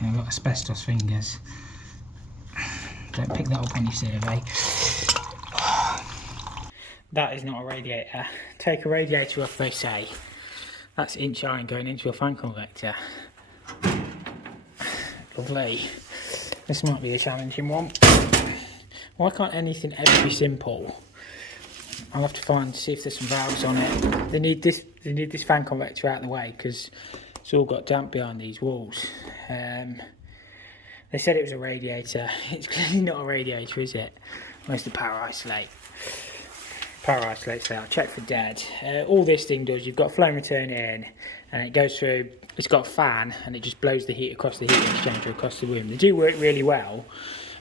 I've got asbestos fingers. Don't pick that up on your survey. That is not a radiator. Take a radiator off, they say. That's inch iron going into a fan convector. Lovely. This might be a challenging one. Why can't anything ever be simple? I'll have to see if there's some valves on it. They need this fan convector out of the way because it's all got damp behind these walls. They said it was a radiator. It's clearly not a radiator, is it? Where's the power isolate? Power isolate's there. I'll check for dead. All this thing does, you've got flow and return in, and it goes through. It's got a fan, and it just blows the heat across the heat exchanger across the room. They do work really well,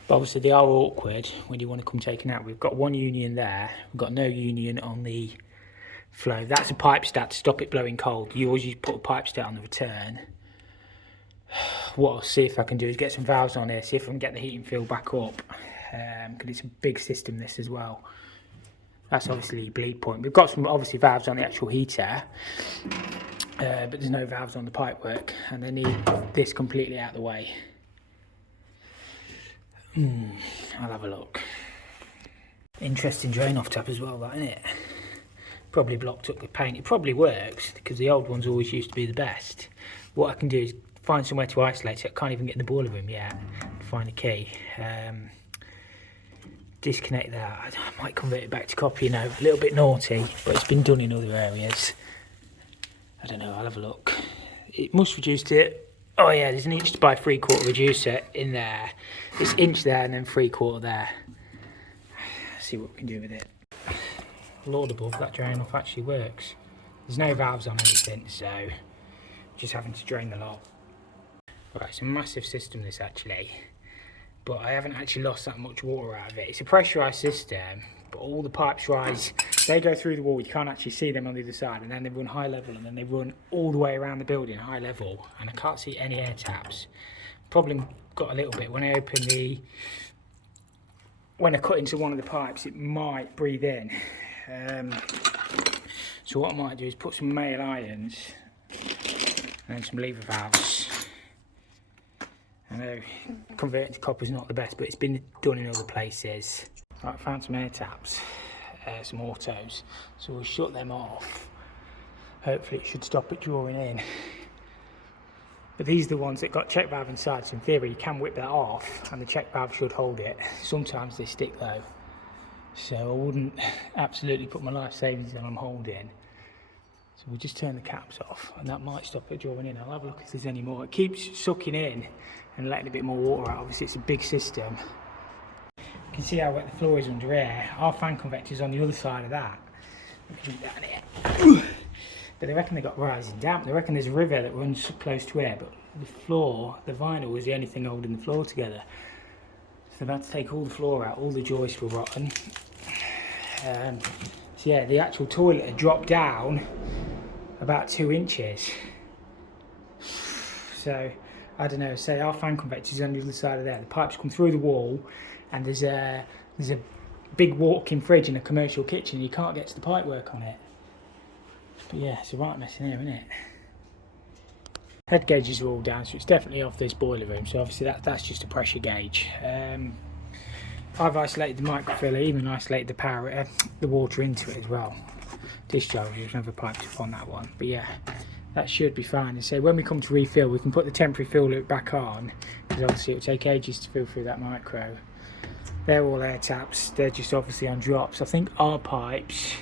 but obviously they are awkward when you want to come taking out. We've got one union there. We've got no union on the flow. That's a pipe stat to stop it blowing cold. You always put a pipe stat on the return. What I'll see if I can do is get some valves on here, see if I can get the heating field back up, because it's a big system this as well. That's obviously bleed point. We've got some obviously valves on the actual heater, but there's no valves on the pipework, and they need this completely out of the way. I'll have a look. Interesting drain off tap as well, that, isn't it? Probably blocked up with paint. It probably works because the old ones always used to be the best. What I can do is find somewhere to isolate it. I can't even get in the boiler room yet. Find a key. Disconnect that. I might convert it back to copper, you know, a little bit naughty, but it's been done in other areas. I don't know, I'll have a look. It must reduce it. Oh yeah, there's an 1 by 3/4 reducer in there. It's inch there and then 3/4 there. Let's see what we can do with it. Laudable if that drain off actually works. There's no valves on anything, so just having to drain the lot. Right, it's a massive system this actually, but I haven't actually lost that much water out of it. It's a pressurised system, but all the pipes rise, they go through the wall, you can't actually see them on the other side, and then they run high level, and then they run all the way around the building high level, and I can't see any air taps. Problem got a little bit, when I cut into one of the pipes, it might breathe in. So what I might do is put some male irons and then some lever valves. I know converting to copper is not the best, but it's been done in other places. Right, found some air taps, some autos, so we'll shut them off. Hopefully it should stop it drawing in. But these are the ones that got check valve inside, so in theory you can whip that off and the check valve should hold it. Sometimes they stick though, so I wouldn't absolutely put my life savings on I'm holding. So we'll just turn the caps off and that might stop it drawing in. I'll have a look if there's any more. It keeps sucking in and letting a bit more water out. Obviously it's a big system. You can see how wet the floor is under here. Our fan convector is on the other side of that. Down here. But they reckon they got rising damp. They reckon there's a river that runs close to here, but the floor, the vinyl was the only thing holding the floor together. So they've had to take all the floor out, all the joists were rotten. So yeah, the actual toilet had dropped down about 2 inches. So I don't know, say our fan convector is on the other side of there. The pipes come through the wall, and there's a big walk-in fridge in a commercial kitchen. You can't get to the pipework on it. But yeah, it's a right mess in here, isn't it? Head gauges are all down, so it's definitely off this boiler room. So obviously that's just a pressure gauge. I've isolated the microfiller, even isolated the water into it as well. Discharge, there's another pipe up on that one. But yeah, that should be fine. And so when we come to refill, we can put the temporary fill loop back on, because obviously it'll take ages to fill through that micro. They're all air taps, they're just obviously on drops. I think our pipes,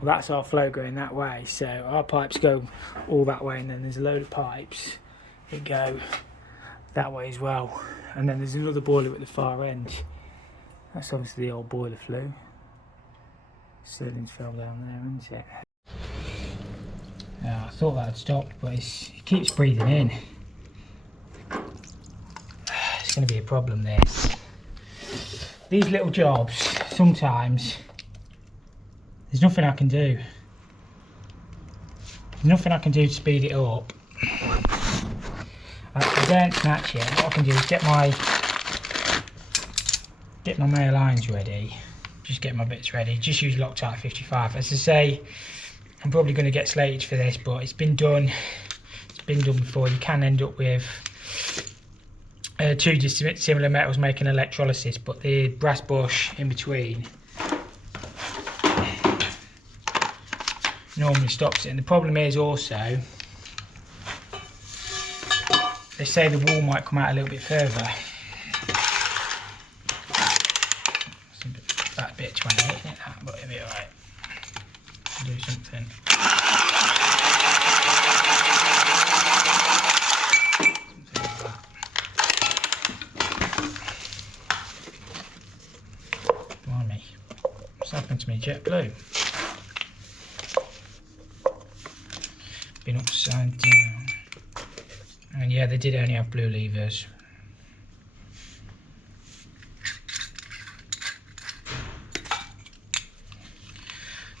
well, that's our flow going that way, so our pipes go all that way, and then there's a load of pipes that go that way as well, and then there's another boiler at the far end. That's obviously the old boiler flue. Ceilings fell down there, isn't it? Yeah, I thought that had stopped, but it keeps breathing in. It's going to be a problem, this. These little jobs, sometimes there's nothing I can do. There's nothing I can do to speed it up. I don't snatch it. What I can do is get my male irons ready. Just get my bits ready. Just use Loctite 55. As I say, I'm probably going to get slated for this, but it's been done. It's been done before. You can end up with two similar metals making electrolysis, but the brass bush in between normally stops it. And the problem is also, they say the wall might come out a little bit further. That bit 28, isn't it? But it'll be alright. Do something. Blimey. What's happened to me? JetBlue. Been upside down. And yeah, they did only have blue levers.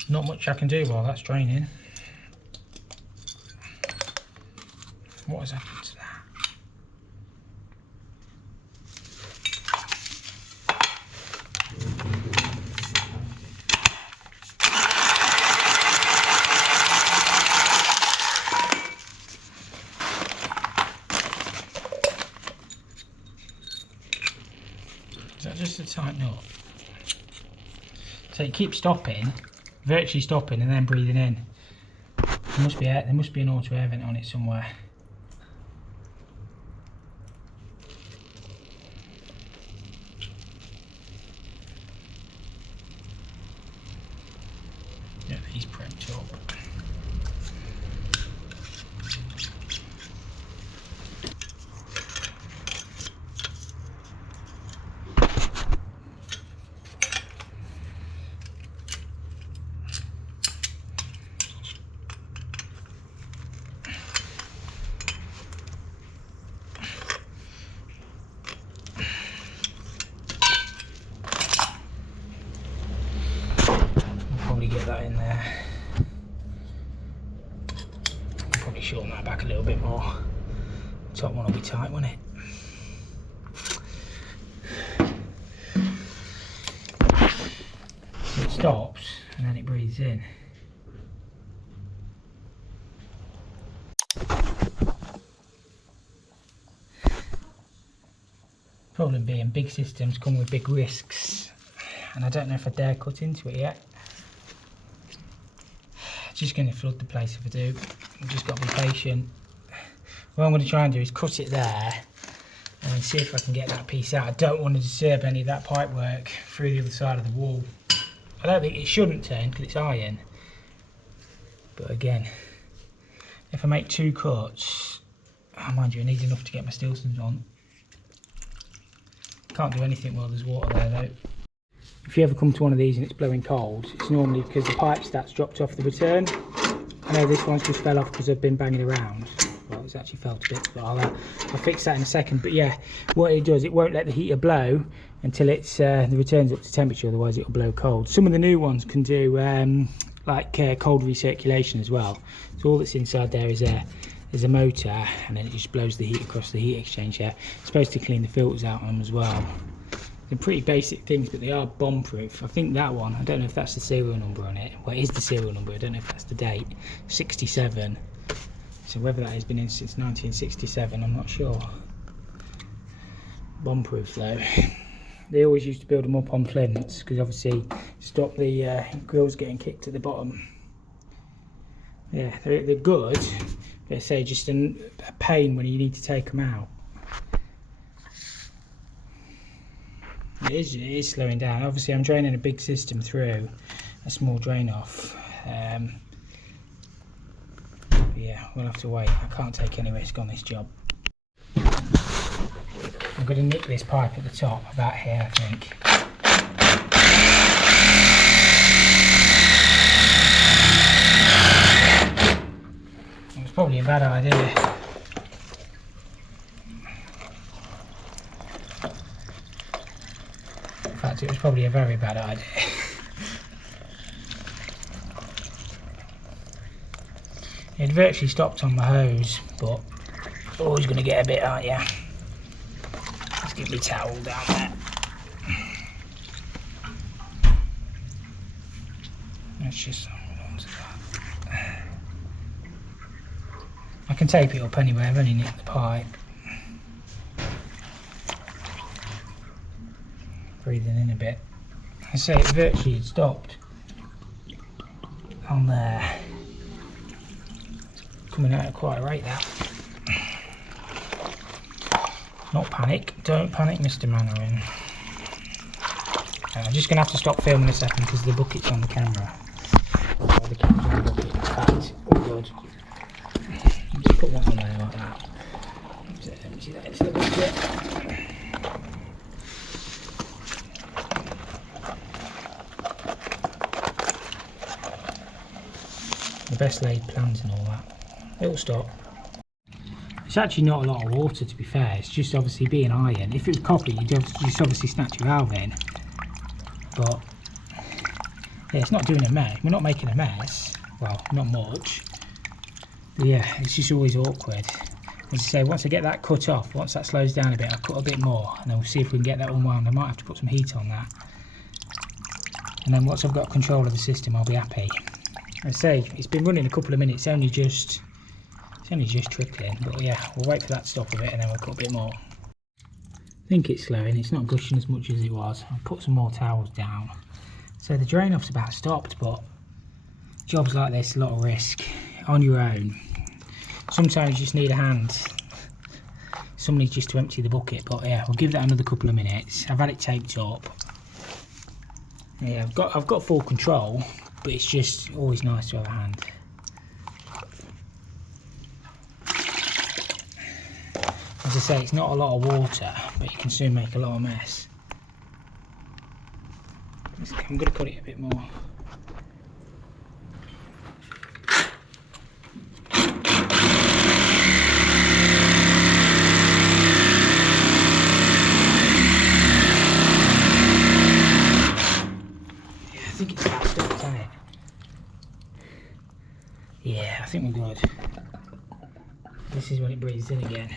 Not much I can do while that's draining. What has happened to that? Is that just a tight knot? So it keeps stopping, virtually stopping, and then breathing in. There must be air, there must be an auto air vent on it somewhere. Yeah, he's prepped up. Get that in there. Probably shorten that back a little bit more. Top one will be tight, won't it? So it stops and then it breathes in. Problem being, big systems come with big risks, and I don't know if I dare cut into it yet. Just going to flood the place if I do. I've just got to be patient. What I'm going to try and do is cut it there and see if I can get that piece out. I don't want to disturb any of that pipe work through the other side of the wall. I don't think it shouldn't turn because it's iron. But again, if I make two cuts, oh, mind you, I need enough to get my Stilsons on. Can't do anything while there's water there though. If you ever come to one of these and it's blowing cold, it's normally because the pipe stat's dropped off the return. I know this one's just fell off because I've been banging around. Well, it's actually fell to bits, but I'll fix that in a second. But yeah, what it does, it won't let the heater blow until it's the return's up to temperature, otherwise it'll blow cold. Some of the new ones can do cold recirculation as well. So all that's inside there is a motor, and then it just blows the heat across the heat exchanger. It's supposed to clean the filters out on them as well. They're pretty basic things, but they are bomb proof. I think that one, I don't know if that's the serial number on it. Well, it is the serial number, I don't know if that's the date. 67. So whether that has been in since 1967, I'm not sure. Bomb proof though. They always used to build them up on flints because obviously stop the grills getting kicked at the bottom. Yeah, they're good. But say just a pain when you need to take them out. It is slowing down. Obviously I'm draining a big system through a small drain off. Yeah, we'll have to wait. I can't take any risk on this job. I'm going to nick this pipe at the top, about here I think. It was probably a bad idea. In fact, it was probably a very bad idea. It virtually stopped on my hose, but always going to get a bit, aren't you? Let's get my towel down there. Let's just hold on to that. I can tape it up anyway, I've only nicked the pipe. Breathing in a bit. I say it virtually had stopped on there. It's coming out at quite a rate, that. Not panic, don't panic, Mr. Mannering. I'm just going to have to stop filming a second because the bucket's on the camera. The camera's on the bucket, in fact, all good. Just put one on there like that. Just empty that into the bucket. The best laid plans and all that. It'll stop. It's actually not a lot of water, to be fair. It's just obviously being iron. If it was copper, you'd just obviously snatch your valve in. But yeah, it's not doing a mess. We're not making a mess. Well, not much. But yeah, it's just always awkward. As I say, once I get that cut off, once that slows down a bit, I'll cut a bit more, and then we'll see if we can get that unwound. I might have to put some heat on that. And then once I've got control of the system, I'll be happy. As I say, it's been running a couple of minutes. It's only just trickling. But yeah, we'll wait for that to stop a bit, and then we'll cut a bit more. I think it's slowing, it's not gushing as much as it was. I'll put some more towels down. So the drain off's about stopped, but jobs like this, a lot of risk on your own. Sometimes you just need a hand. Somebody just to empty the bucket, but yeah, we'll give that another couple of minutes. I've had it taped up. Yeah, I've got full control, but it's just always nice to have a hand. As I say, it's not a lot of water, but you can soon make a lot of mess. I'm going to cut it a bit more. Yeah, I think it's about stopped, isn't it? Yeah, I think we're good. This is when it breathes in again.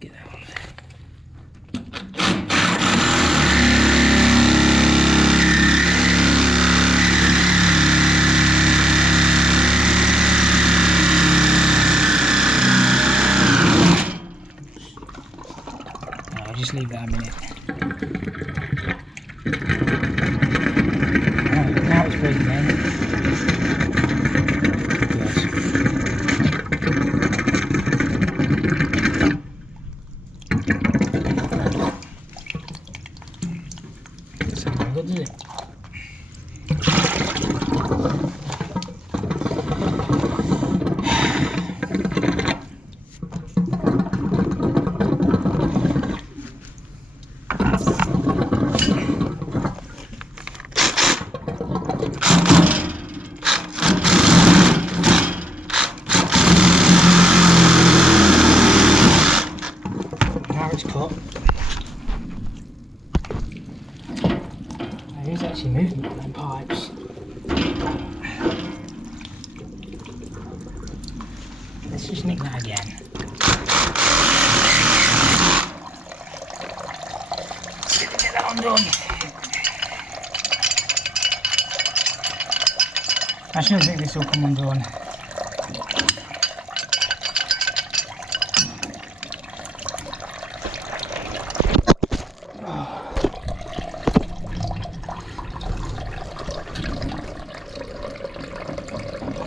Get that on there. No, I'll just leave that a minute. Now it's breathing in. Does it? Now it's cut. There is actually movement on them pipes. Let's just nick that again. See if we can get that undone. I don't think this will come undone.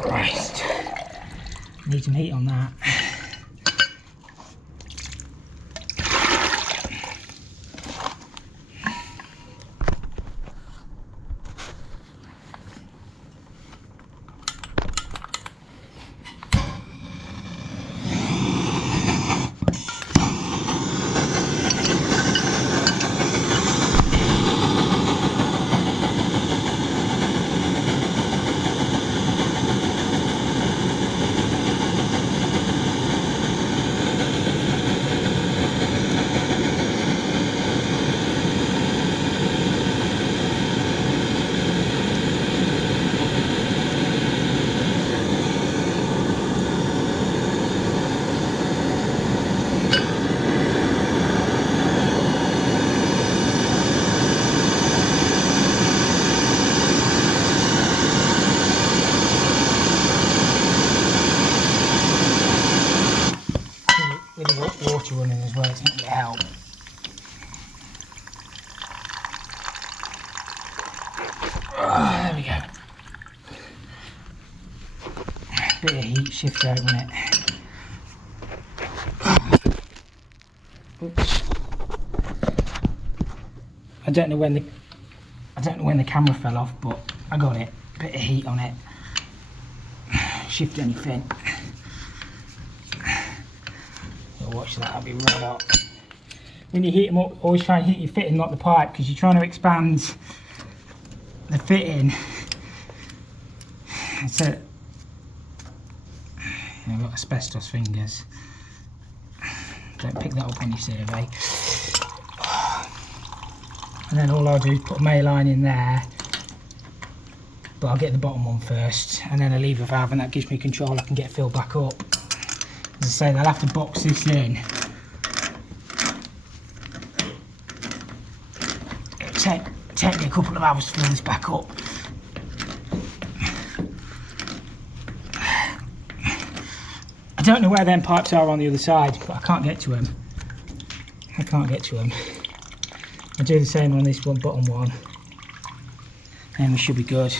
Christ. Need some heat on that. of heat shift over it. Oops. I don't know when the camera fell off, but I got it. Bit of heat on it. Shift anything. So watch that, that'll be red hot. When you heat them up, always try and heat your fitting, not the pipe, because you're trying to expand the fitting. So I've got asbestos fingers. Don't pick that up on your survey. And then all I'll do is put a main line in there, but I'll get the bottom one first, and then a lever valve, and that gives me control. I can get filled back up. As I say, they'll have to box this in. It'll take me a couple of hours to fill this back up. I don't know where them pipes are on the other side, but I can't get to them. I can't get to them. I'll do the same on this one, bottom one, and we should be good.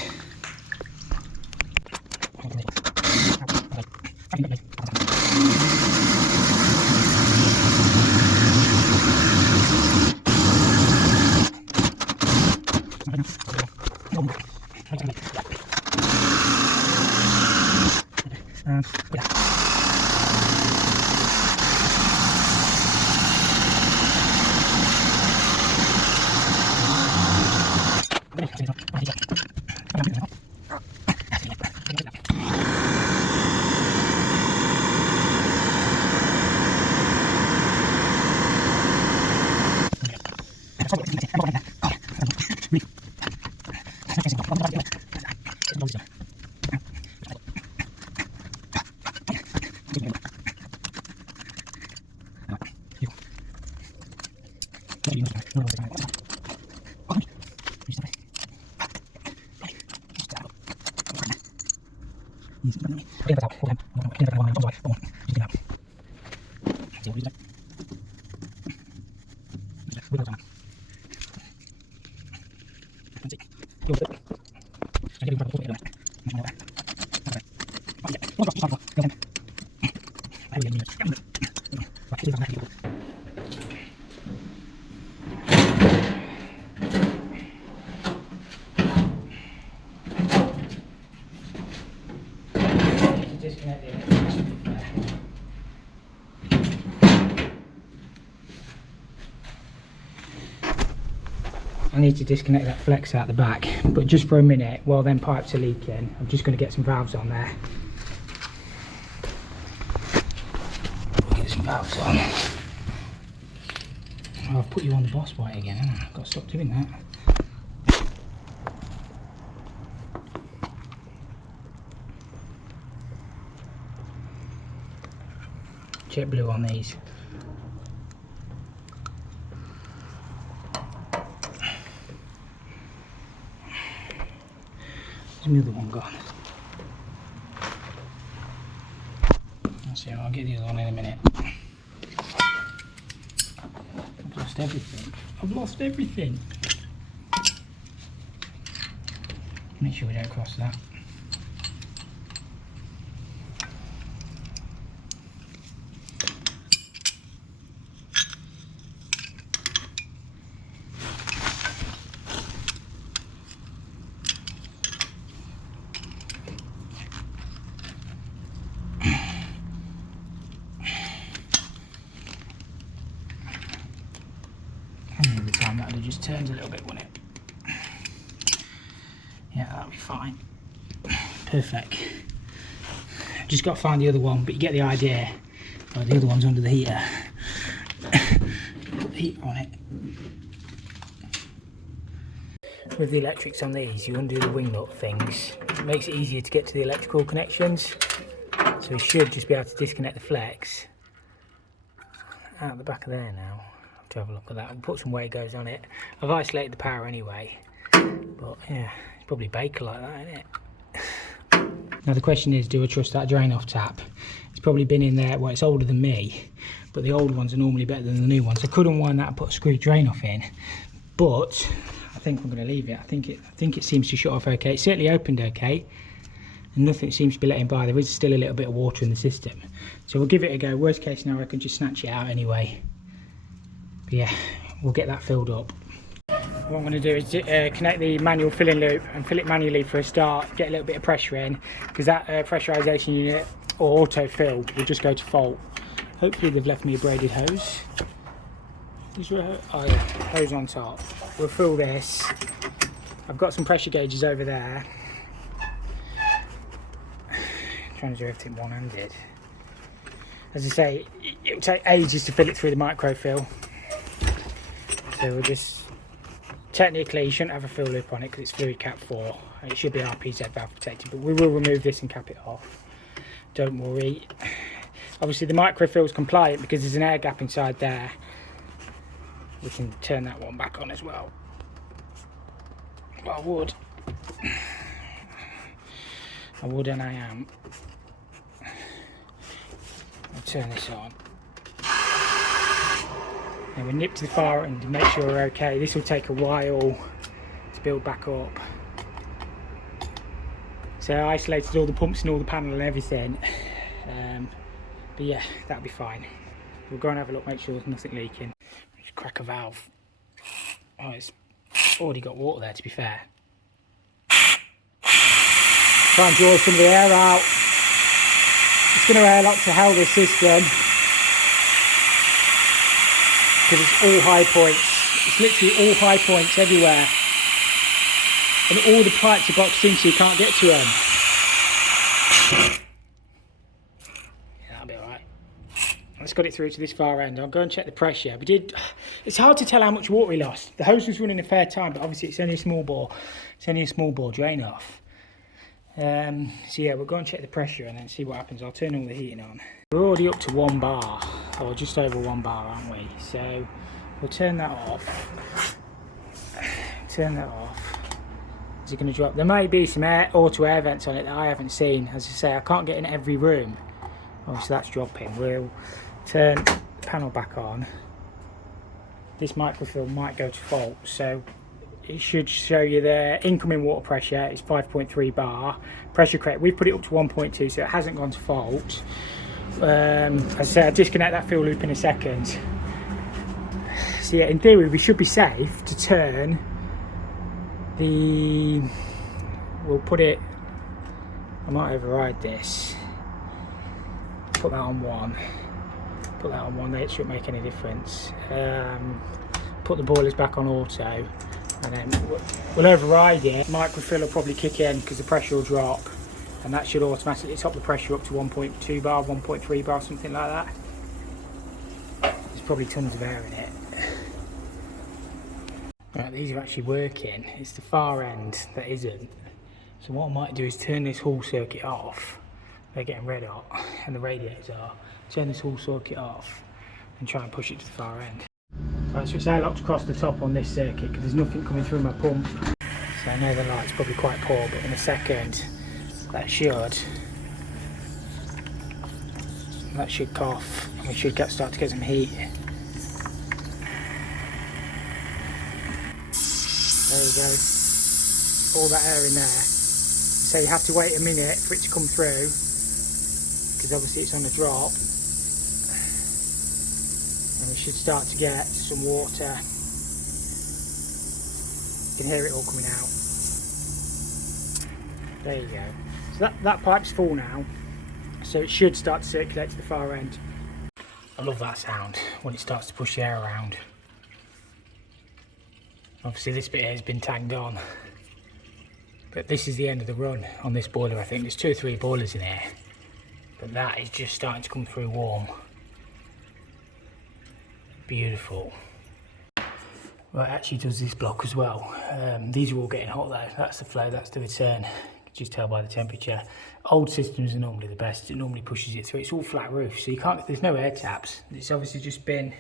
I need to disconnect that flex out the back, but just for a minute while them pipes are leaking, I'm just going to get some valves on there. Get some valves on. Oh, I've put you on the boss white again, haven't I? I've got to stop doing that. Jet blue on these. Where's the other one gone? I'll get the other one in a minute. I've lost everything. I've lost everything. Make sure we don't cross that. That would have just turned a little bit, wouldn't it? Yeah, that'll be fine. Perfect. Just got to find the other one, but you get the idea. Oh, the other one's under the heater. Put the heater on it. With the electrics on these, you undo the wing nut things. It makes it easier to get to the electrical connections. So you should just be able to disconnect the flex out the back of there now. To have a look at that and put some Wagos on it. I've isolated the power anyway, but yeah, it's probably Baker like that, isn't it? Now the question is, do I trust that drain off tap? It's probably been in there, well, it's older than me, but the old ones are normally better than the new ones. I could unwind that and put a screw drain off in, but I think I'm going to leave it. I think it seems to shut off okay. It certainly opened okay. and nothing seems to be letting by. There is still a little bit of water in the system, so we'll give it a go. Worst case scenario, I can just snatch it out anyway. But yeah, we'll get that filled up. What I'm going to do is connect the manual filling loop and fill it manually for a start, get a little bit of pressure in, because that pressurisation unit or auto fill will just go to fault. Hopefully they've left me a braided hose. Oh yeah, hose on top. We'll fill this. I've got some pressure gauges over there. I'm trying to do everything one-handed. As I say, it will take ages to fill it through the microfill. So we'll just, technically you shouldn't have a fill loop on it because it's fluid cap 4. It should be RPZ valve protected, but we will remove this and cap it off. Don't worry. Obviously the microfill is compliant because there's an air gap inside there. We can turn that one back on as well. Well, I would and I am. I'll turn this on. And we nip to the far end to make sure we're okay. This will take a while to build back up. So I isolated all the pumps and all the panel and everything. But yeah, that'll be fine. We'll go and have a look, make sure there's nothing leaking. Just crack a valve. Oh, it's already got water there, to be fair. Try and draw some of the air out. It's going to airlock to hell, this system, because it's all high points. It's literally all high points everywhere, and all the pipes are boxed in so you can't get to them. Yeah, that'll be alright. Let's get it through to this far end. I'll go and check the pressure. It's hard to tell how much water we lost. The hose was running a fair time, but obviously it's only a small bore. It's only a small bore drain off. So yeah, we'll go and check the pressure and then see what happens. I'll turn all the heating on. We're already up to 1 bar, or just over 1 bar, aren't we? So we'll turn that off. Turn that off. Is it going to drop? There may be some auto air vents on it that I haven't seen. As I say, I can't get in every room. Obviously that's dropping. We'll turn the panel back on. This microfill might go to fault, so it should show you the incoming water pressure is 5.3 bar. Pressure correct, we put it up to 1.2, so it hasn't gone to fault. As I say, I'll disconnect that fill loop in a second. So yeah, in theory we should be safe to turn the, we'll put it, I might override this, put that on 1, put that on 1, it shouldn't make any difference. Put the boilers back on auto, and then we'll override it. Microfill will probably kick in because the pressure will drop, and that should automatically top the pressure up to 1.2 bar, 1.3 bar, something like that. There's probably tons of air in it. Right, these are actually working. It's the far end that isn't. So what I might do is turn this Hall circuit off. They're getting red hot, and the radiators are. Turn this Hall circuit off and try and push it to the far end. Right, so it's airlocked across the top on this circuit because there's nothing coming through my pump. So I know the light's probably quite poor, but in a second that should cough, and we should start to get some heat. There we go. All that air in there. So you have to wait a minute for it to come through, because obviously it's on a drop. And we should start to get some water. You can hear it all coming out. There you go. So that pipe's full now, so it should start to circulate to the far end. I love that sound when it starts to push the air around. Obviously this bit here has been tagged on, but this is the end of the run on this boiler. I think there's 2 or 3 boilers in here, but that is just starting to come through warm. Beautiful. Well, it actually does this block as well. These are all getting hot though. That's the flow, that's the return. You can just tell by the temperature. Old systems are normally the best. It normally pushes it through. It's all flat roof, so you can't, there's no air taps. It's obviously just been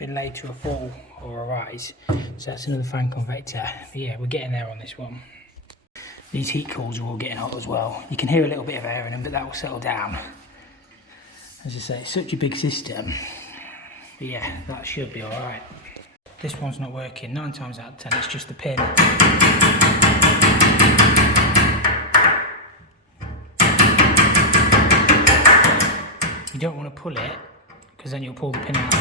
laid to a fall or a rise. So that's another fan convector. But yeah, we're getting there on this one. These heat cools are all getting hot as well. You can hear a little bit of air in them, but that will settle down. As I say, it's such a big system. But yeah, that should be alright. This one's not working. 9 times out of 10, it's just the pin. You don't want to pull it, because then you'll pull the pin out of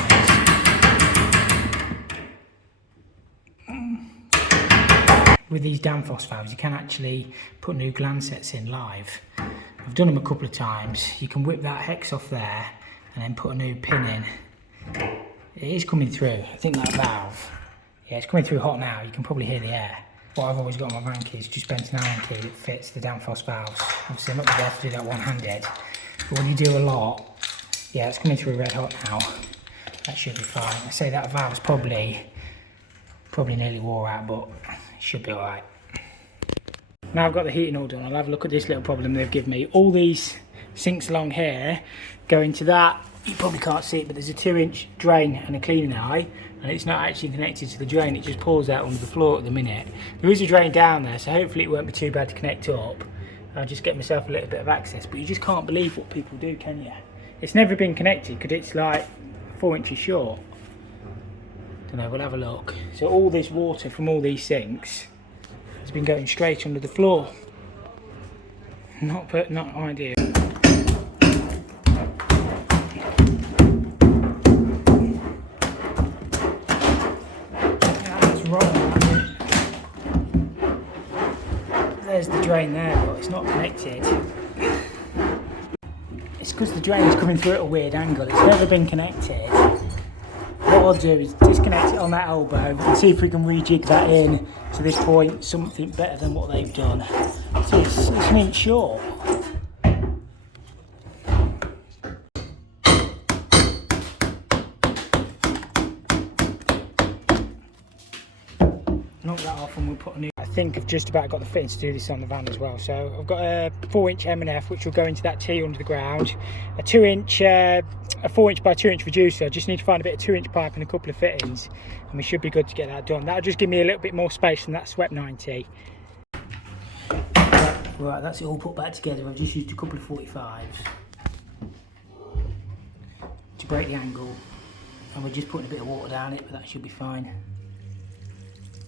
it. With these Danfoss valves, you can actually put new gland sets in live. I've done them a couple of times. You can whip that hex off there and then put a new pin in. It is coming through. I think that valve, yeah, it's coming through hot now. You can probably hear the air. What I've always got on my van key is just bent an iron key that fits the Danfoss valves. Obviously I'm not going to be able to do that one-handed, but when you do a lot, yeah, it's coming through red hot now. That should be fine. I say that valve's probably nearly wore out, but it should be alright. Now I've got the heating all done, I'll have a look at this little problem they've given me. All these sinks along here go into that, you probably can't see it, but there's a 2-inch drain and a cleaning eye, and it's not actually connected to the drain, it just pours out under the floor at the minute. There is a drain down there, so hopefully it won't be too bad to connect up. I'll just get myself a little bit of access, but you just can't believe what people do, can you? It's never been connected because it's like 4 inches short. Don't know, we'll have a look. So all this water from all these sinks has been going straight under the floor. Not ideal. That's wrong. There's the drain there, but it's not connected. It's because the drain is coming through at a weird angle. It's never been connected. What I'll do is disconnect it on that elbow and see if we can rejig that in to this point, something better than what they've done. So it's an inch short. Knock that off and we'll put a new... I think I've just about got the fittings to do this on the van as well. So I've got a 4-inch M&F which will go into that T under the ground, a 2-inch, a 4-inch by 2-inch reducer. I just need to find a bit of 2-inch pipe and a couple of fittings, and we should be good to get that done. That'll just give me a little bit more space than that swept 90. Right, that's it all put back together. I've just used a couple of 45s to break the angle, and we're just putting a bit of water down it, but that should be fine.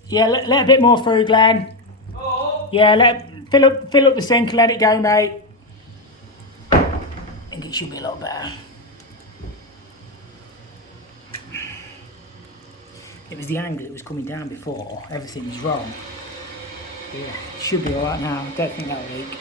Yeah, let a bit more through, Glenn. Oh. Yeah, fill up the sink and let it go, mate. I think it should be a lot better. It was the angle it was coming down before. Everything was wrong. Yeah, it should be alright now. I don't think that'll leak.